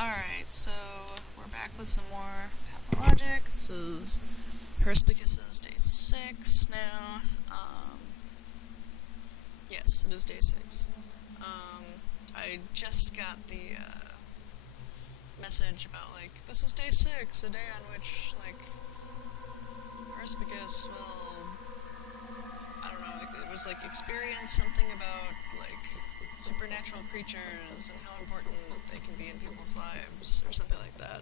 Alright, so we're back with some more Pathologic. This is Haruspex' day 6 now. Yes, it is day 6. I just got the message about, like, this is day 6, a day on which, like, Haruspex will, I don't know, like, it was, like, experience something about, like, supernatural creatures and how important they can be in people's lives, or something like that.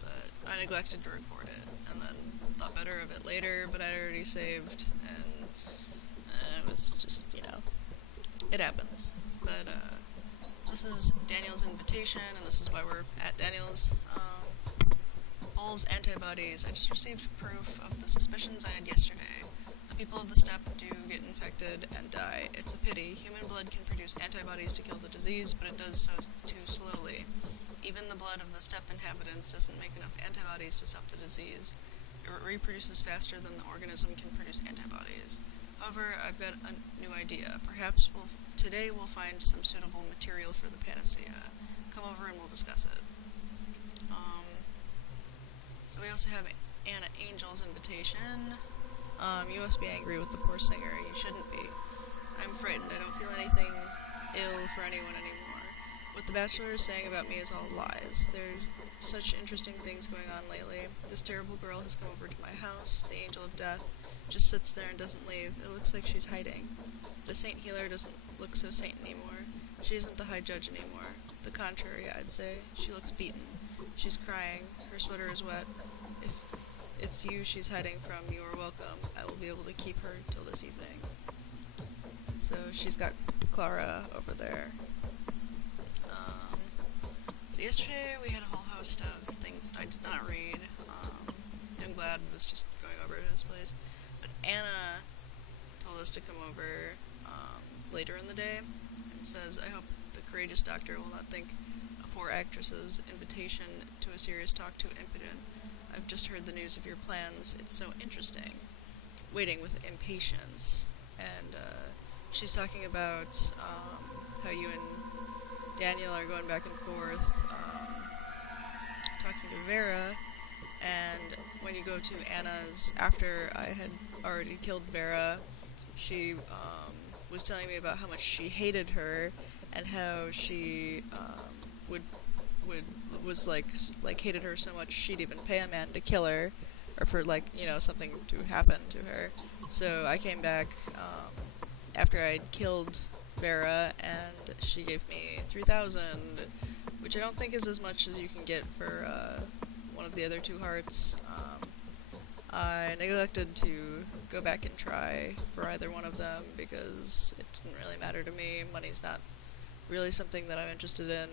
But I neglected to record it, and then thought better of it later, but I already saved, and it was just, it happens. But this is Daniel's invitation, and this is why we're at Daniel's. Bull's antibodies. I just received proof of the suspicions I had yesterday. The people of the steppe do get infected and die. It's a pity. Human blood can produce antibodies to kill the disease, but it does so too slowly. Even the blood of the steppe inhabitants doesn't make enough antibodies to stop the disease. It reproduces faster than the organism can produce antibodies. However, I've got a new idea. Perhaps today we'll find some suitable material for the panacea. Come over and we'll discuss it. So we also have Anna Angel's invitation. You must be angry with the poor singer. You shouldn't be. I'm frightened. I don't feel anything ill for anyone anymore. What the Bachelor is saying about me is all lies. There's such interesting things going on lately. This terrible girl has come over to my house. The Angel of Death just sits there and doesn't leave. It looks like she's hiding. The Saint Healer doesn't look so saint anymore. She isn't the High Judge anymore. The contrary, I'd say. She looks beaten. She's crying. Her sweater is wet. If it's you she's hiding from, you are welcome. I will be able to keep her till this evening. So she's got Clara over there. So yesterday we had a whole host of things that I did not read. I'm glad I was just going over to his place. But Anna told us to come over later in the day and says, I hope the courageous doctor will not think a poor actress's invitation to a serious talk too impudent. I've just heard the news of your plans. It's so interesting. Waiting with impatience. And she's talking about how you and Daniel are going back and forth, talking to Vera, and when you go to Anna's, after I had already killed Vera, she was telling me about how much she hated her, and how she was hated her so much she'd even pay a man to kill her, or for something to happen to her. So I came back after I'd killed Vera, and she gave me 3,000, which I don't think is as much as you can get for one of the other 2 hearts. I neglected to go back and try for either one of them because it didn't really matter to me. Money's not really something that I'm interested in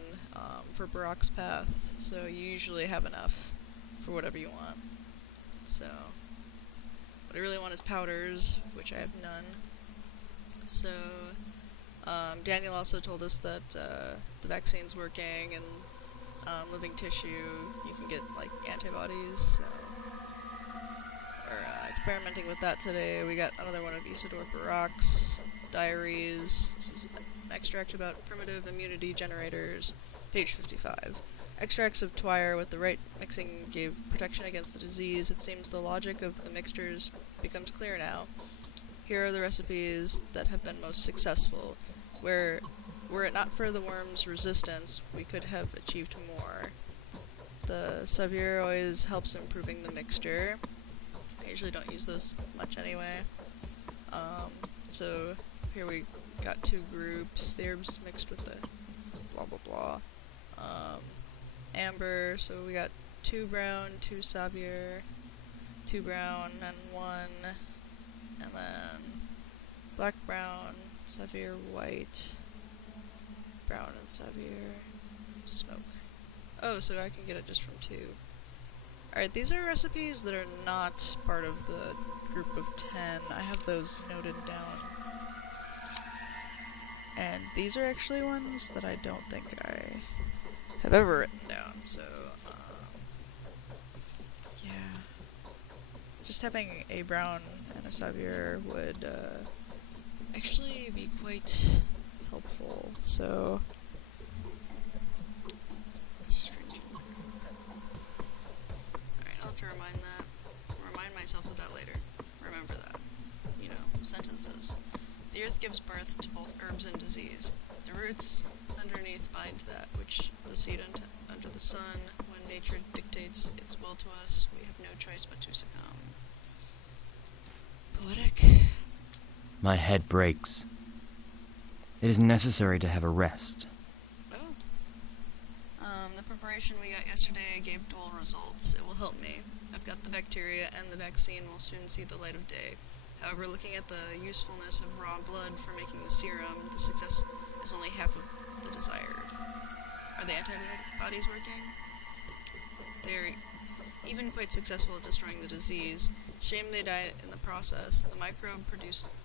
for Burakh's path, so you usually have enough for whatever you want. So what I really want is powders, which I have none. So Daniel also told us that the vaccine's working, and living tissue, you can get antibodies. So we're experimenting with that today. We got another one of Isidore Burakh's diaries. This is an extract about primitive immunity generators, page 55. Extracts of Twire with the right mixing gave protection against the disease. It seems the logic of the mixtures becomes clear now. Here are the recipes that have been most successful. Were it not for the worm's resistance, we could have achieved more. The Savier always helps improving the mixture. I usually don't use those much anyway. So here we got 2 groups. The herbs mixed with the blah blah blah. Amber, so we got 2 brown, 2 Savier, 2 brown, and 1, and then black, brown, Savier, white, brown and Savier, smoke. Oh, so I can get it just from 2. Alright, these are recipes that are not part of the group of 10. I have those noted down. And these are actually ones that I don't think I have ever written down, so, yeah. Just having a brown and a Savier would, actually be quite helpful, so to remind myself of that later. Remember that. You know, sentences. The earth gives birth to both herbs and disease. The roots underneath bind that which the seed under the sun. When nature dictates its will to us, we have no choice but to succumb. Poetic. My head breaks. It is necessary to have a rest. Oh. The preparation we got yesterday gave dual results. It will help me. I've got the bacteria, and the vaccine will soon see the light of day. However, looking at the usefulness of raw blood for making the serum, the success is only half of the desired. Are the antibodies working? They're even quite successful at destroying the disease. Shame they die in the process. The microbe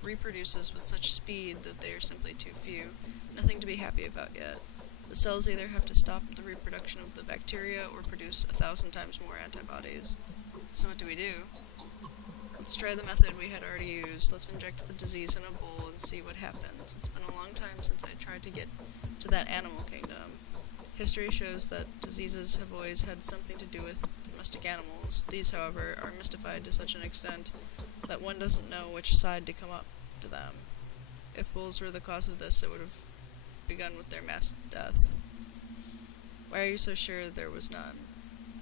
reproduces with such speed that they are simply too few. Nothing to be happy about yet. The cells either have to stop the reproduction of the bacteria or produce 1,000 times more antibodies. So what do? Let's try the method we had already used. Let's inject the disease in a bowl and see what happens. It's been a long time since I tried to get to that animal kingdom. History shows that diseases have always had something to do with domestic animals. These, however, are mystified to such an extent that one doesn't know which side to come up to them. If bulls were the cause of this, it would have begun with their mass death. Why are you so sure there was none?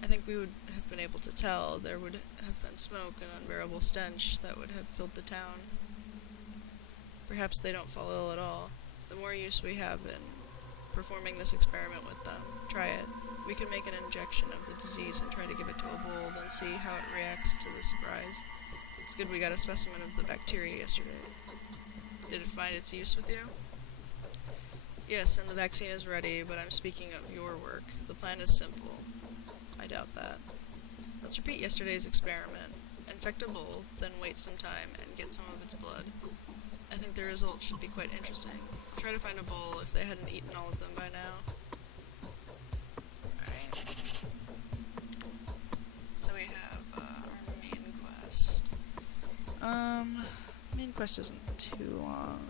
I think we would have been able to tell. There would have been smoke and unbearable stench that would have filled the town. Perhaps they don't fall ill at all. The more use we have in performing this experiment with them, try it. We could make an injection of the disease and try to give it to a bull, then see how it reacts to the surprise. It's good we got a specimen of the bacteria yesterday. Did it find its use with you? Yes, and the vaccine is ready, but I'm speaking of your work. The plan is simple. I doubt that. Let's repeat yesterday's experiment. Infect a bull, then wait some time and get some of its blood. I think the result should be quite interesting. I'll try to find a bull if they hadn't eaten all of them by now. Alright. So we have our main quest. Main quest isn't too long.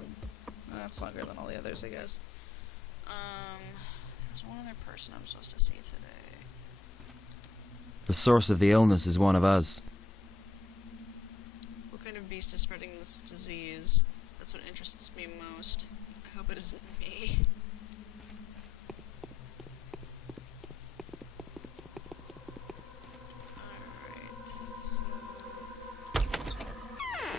That's longer than all the others, I guess. There's one other person I'm supposed to see today. The source of the illness is one of us. What kind of beast is spreading this disease? That's what interests me most. I hope it isn't me. Alright, so...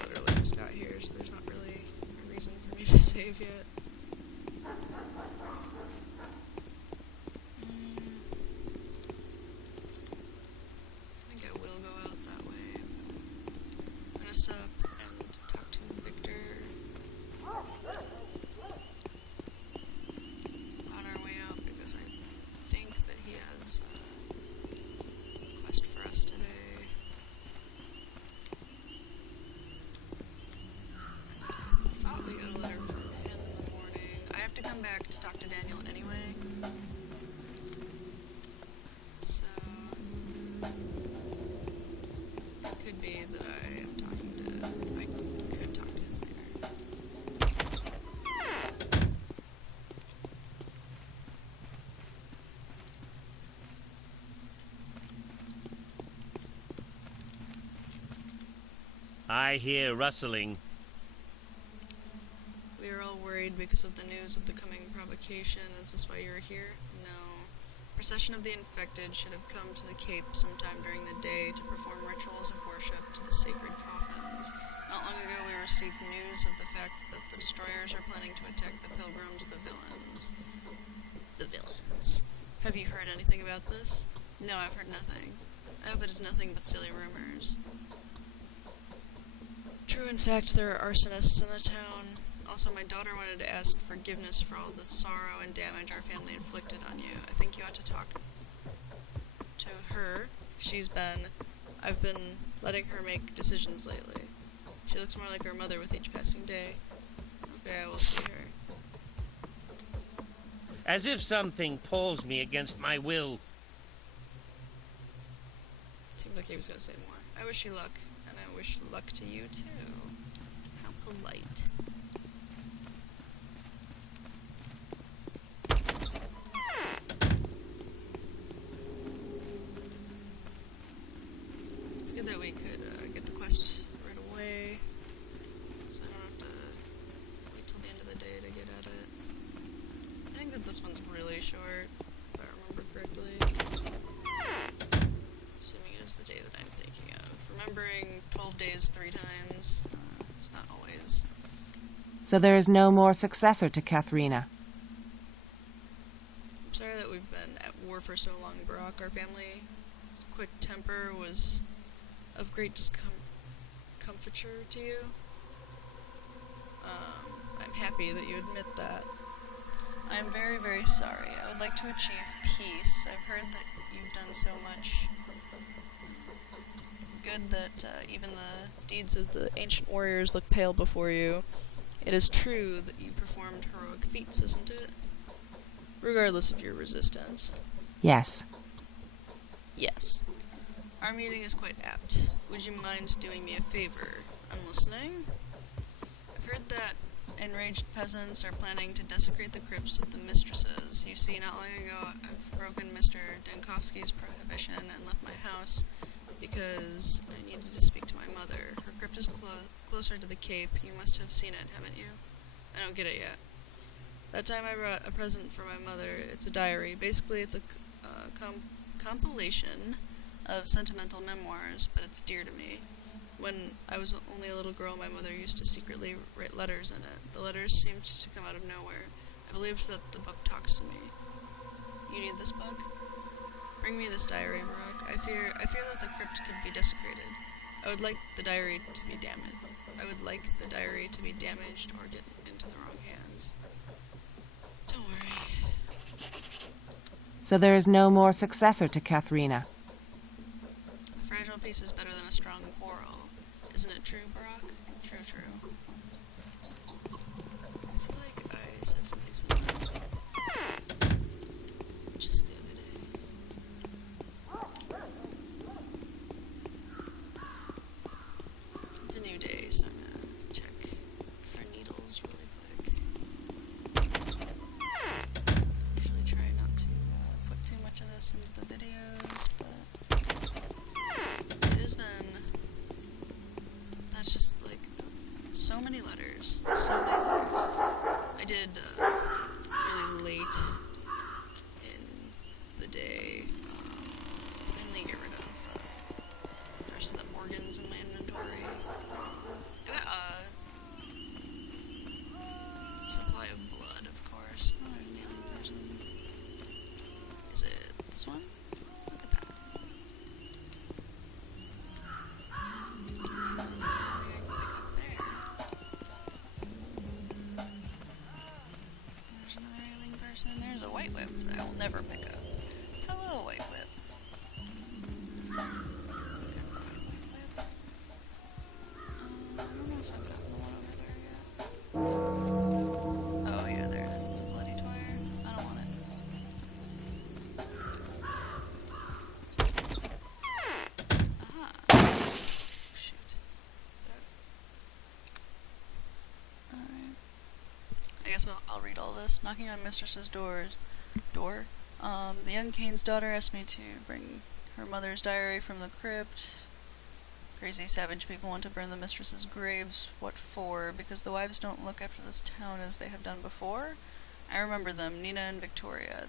literally just got here, so there's not really a reason for me to save yet. I think I will go out that way. I'm gonna stop and talk to Victor on our way out because I think that he has a quest for us today. I thought we got a letter from him in the morning. I have to come back to talk to Daniel anyway. So it could be that I am talking to... I could talk to him later. I hear rustling. We are all worried because of the news of the coming provocation. Is this why you're here? No. Procession of the infected should have come to the Cape sometime during the day to perform rituals of worship to the sacred coffins. Not long ago we received news of the fact that the destroyers are planning to attack the pilgrims, the villains. The villains. Have you heard anything about this? No, I've heard nothing. I hope it is nothing but silly rumors. True, in fact, there are arsonists in the town. Also, my daughter wanted to ask forgiveness for all the sorrow and damage our family inflicted on you. I think you ought to talk to her. I've been letting her make decisions lately. She looks more like her mother with each passing day. Okay, I will see her. As if something pulls me against my will. Seemed like he was going to say more. I wish you luck, and I wish luck to you too. How polite. good that we could get the quest right away, so I don't have to wait till the end of the day to get at it. I think that this one's really short, if I remember correctly. Assuming it is the day that I'm thinking of. Remembering 12 days 3 times is not always. So there is no more successor to Katharina. I'm sorry that we've been at war for so long, Burakh. Our family's quick temper was of great discomfiture to you. I'm happy that you admit that. I'm very, very sorry. I would like to achieve peace. I've heard that you've done so much good that even the deeds of the ancient warriors look pale before you. It is true that you performed heroic feats, isn't it? Regardless of your resistance. Yes. Yes. Our meeting is quite apt. Would you mind doing me a favor? I'm listening. I've heard that enraged peasants are planning to desecrate the crypts of the mistresses. You see, not long ago, I've broken Mr. Denkovsky's prohibition and left my house because I needed to speak to my mother. Her crypt is closer to the cape. You must have seen it, haven't you? I don't get it yet. That time I brought a present for my mother. It's a diary. Basically, it's a compilation of sentimental memoirs, but it's dear to me. When I was only a little girl, my mother used to secretly write letters in it. The letters seemed to come out of nowhere. I believed that the book talks to me. You need this book? Bring me this diary, Burakh. I fear that the crypt could be desecrated. I would like the diary to be damaged. Or get into the wrong hands. Don't worry. So there is no more successor to Katharina. A fragile peace is better than a strong quarrel. Isn't it true, Burakh? True, true. I feel like I said something similar just the other day. It's a new day, so I'm gonna check for needles really quick. Usually try not to put too much of this into the videos, but it has been. That's just like so many letters. I did really late in the day finally get rid of the rest of the organs in my inventory. I got a supply of blood, of course. Oh, there's an alien person. Is it this one? Look at that. Doesn't seem to be anything I can pick up there. There's another alien person. There's a white whip that I will never pick up. Hello, white whip. I don't know if I've gotten the one over there yet. Oh yeah, there it is. It's a bloody twire. I don't want it. Aha. Shoot. Alright. I guess I'll read all this. Knocking on Mistress's door. The young Kane's daughter asked me to bring her mother's diary from the crypt. Crazy savage people want to burn the mistress's graves. What for? Because the wives don't look after this town as they have done before? I remember them, Nina and Victoria.